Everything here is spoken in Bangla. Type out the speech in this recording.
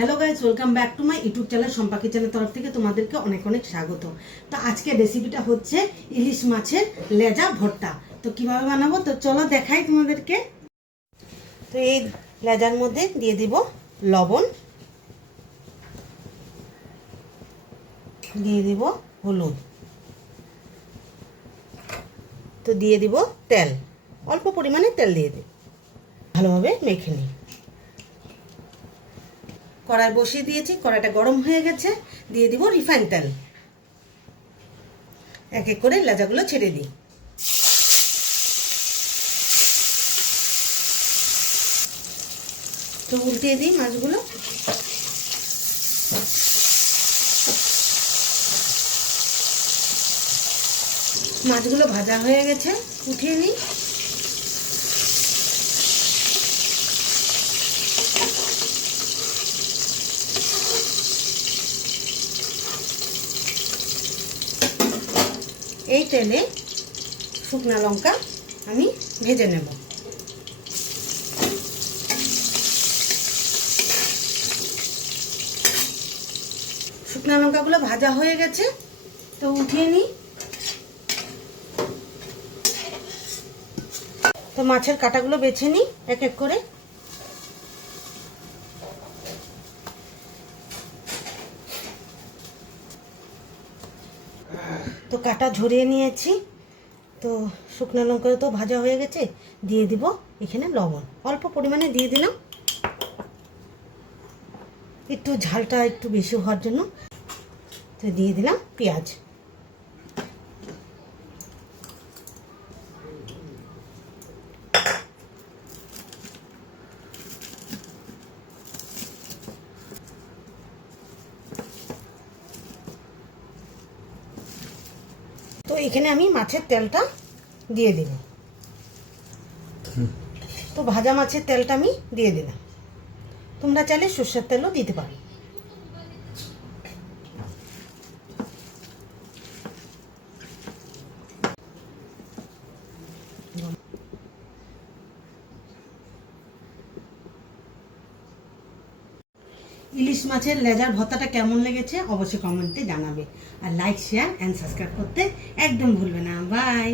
Hello guys, welcome back to my YouTube channel সম্পাকি চ্যানেল তরফ থেকে তোমাদেরকে অনেক অনেক স্বাগত। তো আজকে রেসিপিটা হচ্ছে ইলিশ মাছের লেজা ভর্তা। তো কিভাবে বানাবো তো চলো দেখাই তোমাদেরকে। তো এই লেজার মধ্যে দিয়ে দিব লবণ, দিয়ে দিব হলুদ, তো দিয়ে দিব তেল, অল্প পরিমাণে তেল দিয়ে দিই, ভালোভাবে মেখে নিই। কড়াই বসিয়ে দিয়েছি, কড়াইটা গরম হয়ে গেছে, দিয়ে দিব রিফাইন তেল। এক এক করে লেজাগুলো ছেড়ে দিই। তো উল্টিয়ে দিই মাছগুলো। মাছগুলো ভাজা হয়ে গেছে, উঠিয়ে নিই। এই তেলে শুকনো লঙ্কা আমি ভেজে নেব। শুকনো লঙ্কাগুলো ভাজা হয়ে গেছে, তো উঠিয়ে নিই। তো মাছের কাঁটাগুলো বেছে নিই এক এক করে। তো কাঁটা ঝরিয়ে নিয়েছি। তো শুকনো লঙ্কা তো ভাজা হয়ে গেছে, দিয়ে দিব এখানে লবণ, অল্প পরিমাণে দিয়ে দিলাম, একটু ঝালটা একটু বেশি হওয়ার জন্য। তো দিয়ে দিলাম পেঁয়াজ। তো এখানে আমি মাছের তেলটা দিয়ে দিব। তো ভাজা মাছের তেলটা আমি দিয়ে দিলাম। তোমরা চাইলে সর্ষের তেলও দিতে পারো। ইলিশ মাছের লেজার ভর্তাটা কেমন লেগেছে অবশ্যই কমেন্টে জানাবে। আর লাইক, শেয়ার অ্যান্ড সাবস্ক্রাইব করতে একদম ভুলবে না। বাই।